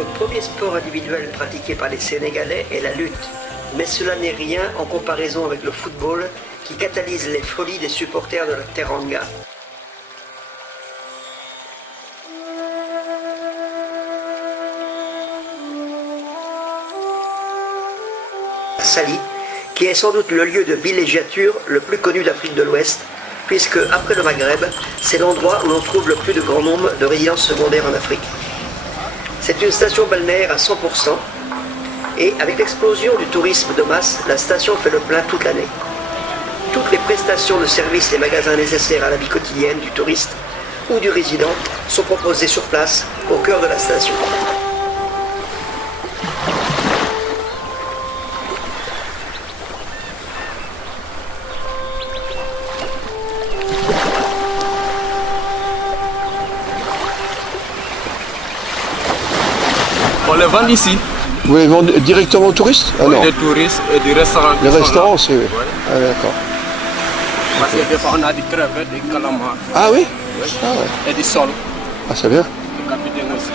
le premier sport individuel pratiqué par les Sénégalais est la lutte. Mais cela n'est rien en comparaison avec le football qui catalyse les folies des supporters de la Teranga. Saly, qui est sans doute le lieu de villégiature le plus connu d'Afrique de l'Ouest, puisque, après le Maghreb, c'est l'endroit où l'on trouve le plus de grand nombre de résidences secondaires en Afrique. C'est une station balnéaire à 100%, et avec l'explosion du tourisme de masse, la station fait le plein toute l'année. Toutes les prestations de services et magasins nécessaires à la vie quotidienne du touriste ou du résident sont proposées sur place, au cœur de la station. On les vend ici. Vous les vendez directement aux touristes? Ah Oui, non. des touristes et des restaurants. Les restaurants, c'est... Oui. Ouais. Ah d'accord. Parce que des fois on a des crevettes, des calamars. Ah oui? Oui. Ah ouais. Et des sols. Ah c'est bien. Des capitaines aussi.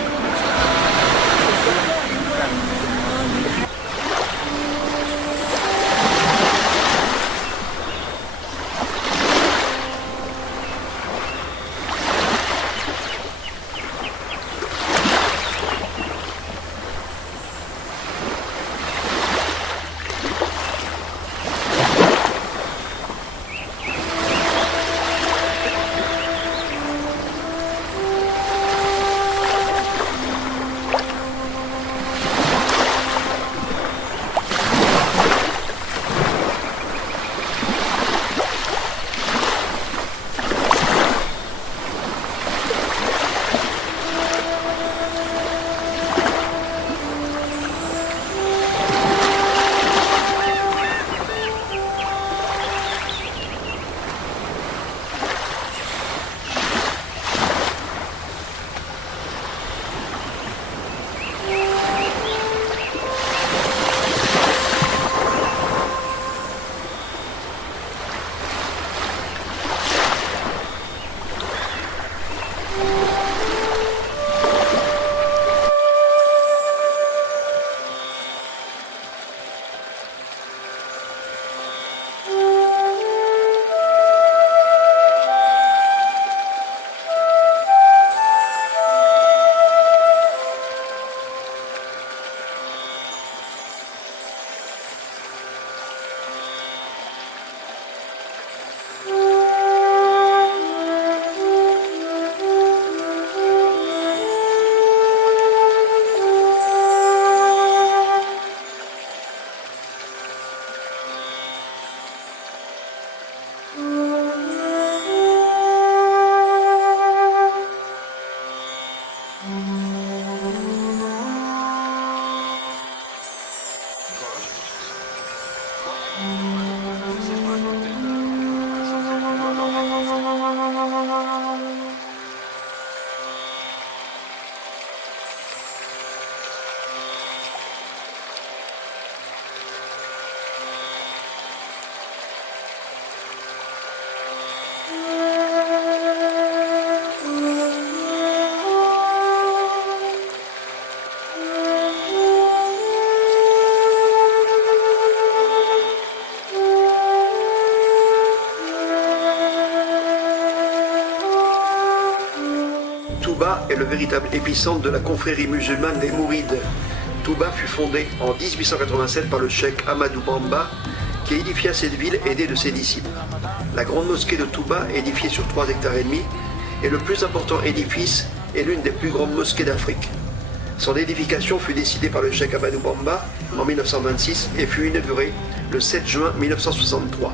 Touba est le véritable épicentre de la confrérie musulmane des Mourides. Touba fut fondée en 1887 par le cheikh Amadou Bamba, qui édifia cette ville aidé de ses disciples. La grande mosquée de Touba, édifiée sur 3 hectares et demi, est le plus important édifice et l'une des plus grandes mosquées d'Afrique. Son édification fut décidée par le cheikh Amadou Bamba en 1926 et fut inaugurée le 7 juin 1963.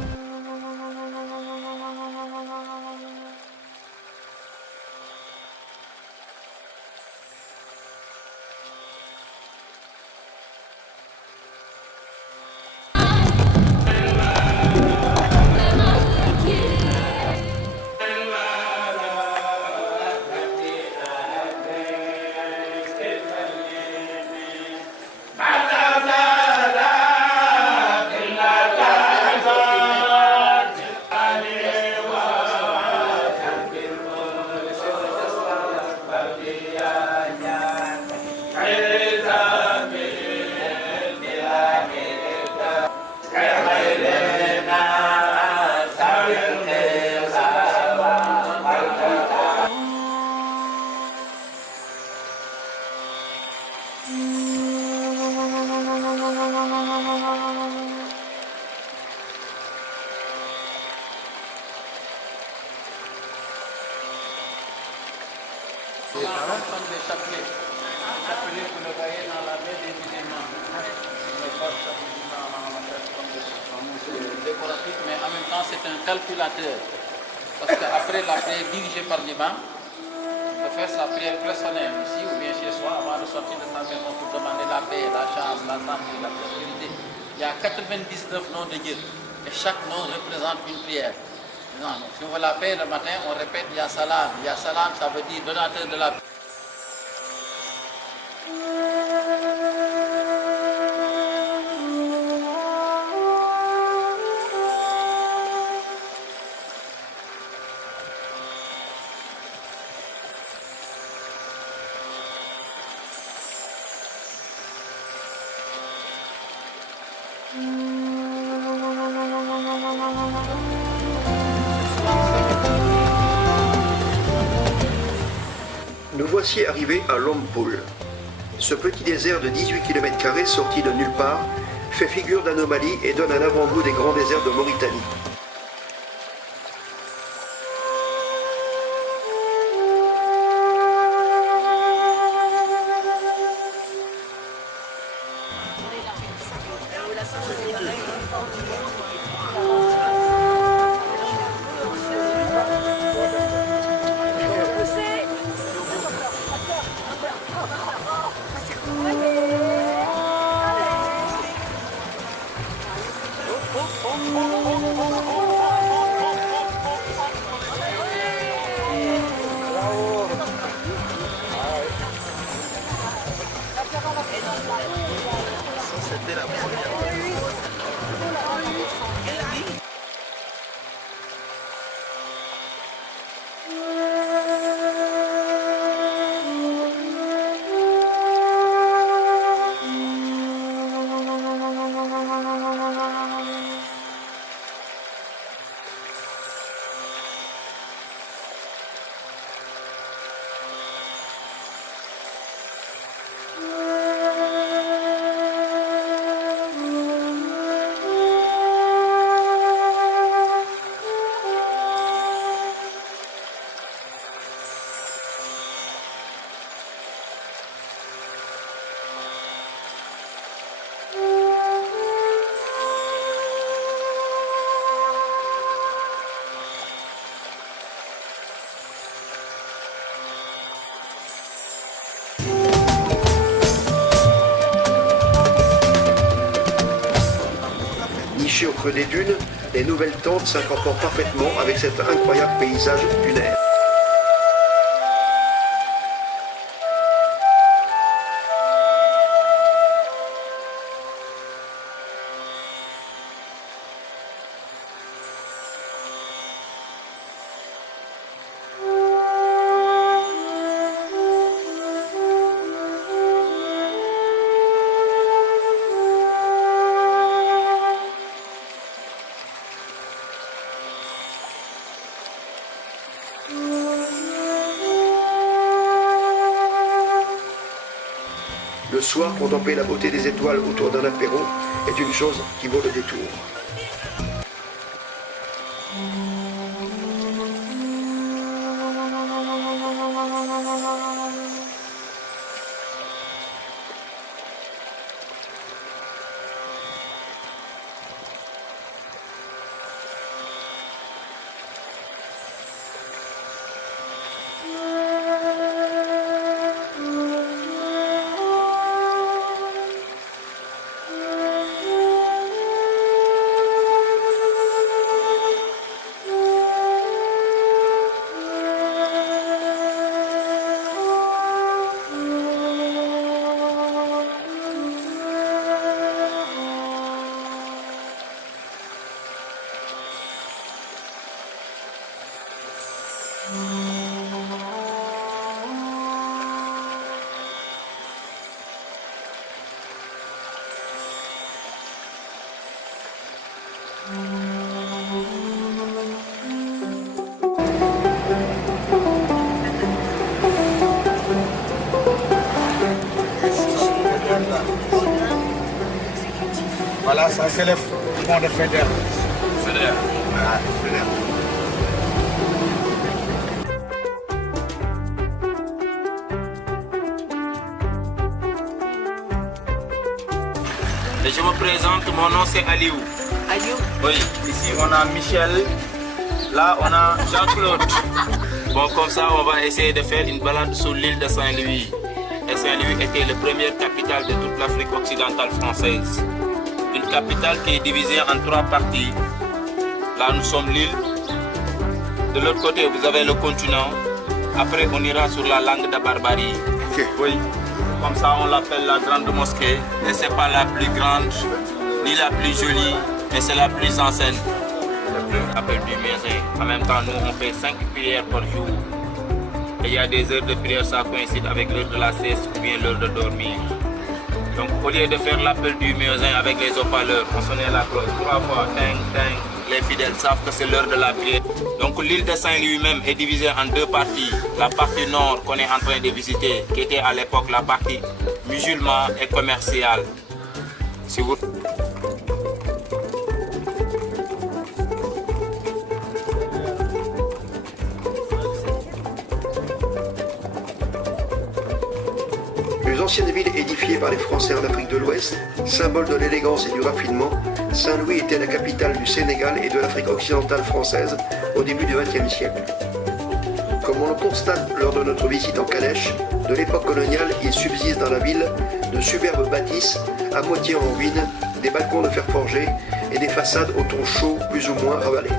Les paroles sont des chapelets. Les chapelets, vous le voyez dans la main des musulmans. Les forces musulmans, c'est décoratif, mais en même temps, c'est un calculateur. Parce qu'après la prière dirigée par l'imam, il peut faire sa prière personnelle ici ou bien chez soi avant de sortir de sa maison pour demander la paix, la chance, la santé, la prospérité. Il y a 99 noms de Dieu et chaque nom représente une prière. Non, si on veut la paix le matin, on répète Ya Salam. Ya Salam, ça veut dire donateur de la paix. Nous voici arrivés à Lompoul. Ce petit désert de 18 km² sorti de nulle part fait figure d'anomalie et donne un avant-goût des grands déserts de Mauritanie. Nichées au creux des dunes, les nouvelles tentes s'incorporent parfaitement avec cet incroyable paysage dunaire. Le soir, contempler la beauté des étoiles autour d'un apéro est une chose qui vaut le détour. Voilà, ça c'est le fond de Fédère. Fédère. Voilà, Fédère. Et je me présente, mon nom c'est Aliou. Aliou. Oui, ici on a Michel, là on a Jean-Claude. Bon, comme ça on va essayer de faire une balade sur l'île de Saint-Louis. Et Saint-Louis était la première capitale de toute l'Afrique occidentale française. Une capitale qui est divisée en 3 parties. Là nous sommes l'île. De l'autre côté vous avez le continent. Après on ira sur la langue de Barbarie. Ok. Oui. Comme ça on l'appelle la grande mosquée. Et c'est pas la plus grande, ni la plus jolie, mais c'est la plus ancienne. Le plus appel du musée. En même temps nous on fait 5 prières par jour. Et il y a des heures de prière, ça coïncide avec l'heure de la sieste ou bien l'heure de dormir. Donc au lieu de faire l'appel du muezzin avec les haut-parleurs, on sonnait la cloche 3 fois, ding, ding. Les fidèles savent que c'est l'heure de la prière. Donc l'île de Saint-Louis même est divisée en 2 parties. La partie nord qu'on est en train de visiter, qui était à l'époque la partie musulmane et commerciale. Si vous... Plus ancienne ville édifiée par les Français en Afrique de l'Ouest, symbole de l'élégance et du raffinement, Saint-Louis était la capitale du Sénégal et de l'Afrique occidentale française au début du XXe siècle. Comme on le constate lors de notre visite en calèche, de l'époque coloniale, il subsiste dans la ville de superbes bâtisses à moitié en ruine, des balcons de fer forgé et des façades au ton chaud plus ou moins ravalées.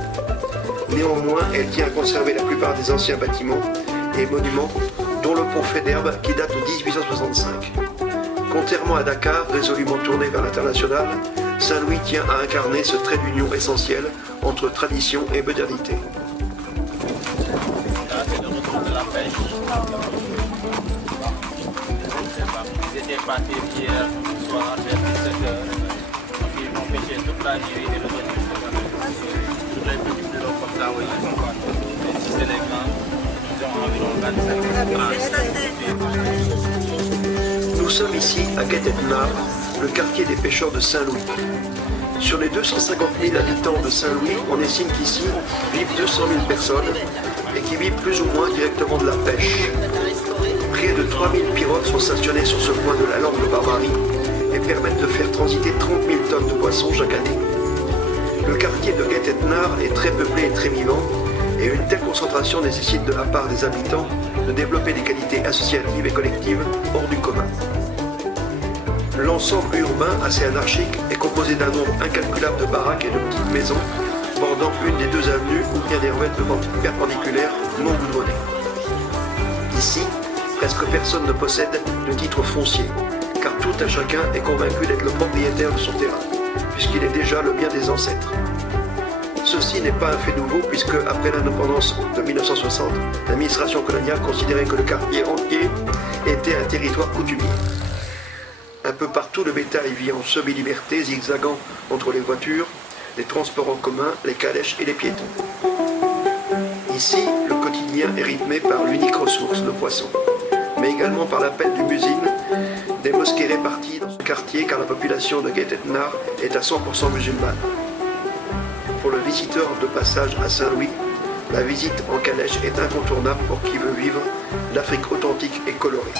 Néanmoins, elle tient à conserver la plupart des anciens bâtiments et monuments, dont le pont Faidherbe qui date de 1865. Contrairement à Dakar, résolument tourné vers l'international, Saint-Louis tient à incarner ce trait d'union essentiel entre tradition et modernité. Là, c'est le retour de la pêche. Ils étaient partis hier soir vers 17h. Ils vont pêcher toute la nuit et revenir sur les petits bureaux comme ça où ils sont partis. Et si c'est les grands, ils ont environ 25-30. Nous sommes ici à Guet-Etnar, le quartier des pêcheurs de Saint-Louis. Sur les 250 000 habitants de Saint-Louis, on estime qu'ici vivent 200 000 personnes et qui vivent plus ou moins directement de la pêche. Près de 3 000 pirogues sont stationnées sur ce point de la langue de Barbarie et permettent de faire transiter 30 000 tonnes de poissons chaque année. Le quartier de Guet-Etnar est très peuplé et très vivant, et une telle concentration nécessite de la part des habitants de développer des qualités associatives et collectives hors du commun. L'ensemble urbain, assez anarchique, est composé d'un nombre incalculable de baraques et de petites maisons bordant une des 2 avenues ou bien des ruelles perpendiculaires non goudronnées. Ici, presque personne ne possède de titre foncier, car tout un chacun est convaincu d'être le propriétaire de son terrain, puisqu'il est déjà le bien des ancêtres. Ceci n'est pas un fait nouveau puisque, après l'indépendance de 1960, l'administration coloniale considérait que le quartier entier était un territoire coutumier. Un peu partout, le bétail vit en semi-liberté, zigzagant entre les voitures, les transports en commun, les calèches et les piétons. Ici, le quotidien est rythmé par l'unique ressource, le poisson, mais également par l'appel du muezzin, des mosquées réparties dans ce quartier car la population de Guet-Etnar est à 100% musulmane. Pour le visiteur de passage à Saint-Louis, la visite en calèche est incontournable pour qui veut vivre l'Afrique authentique et colorée.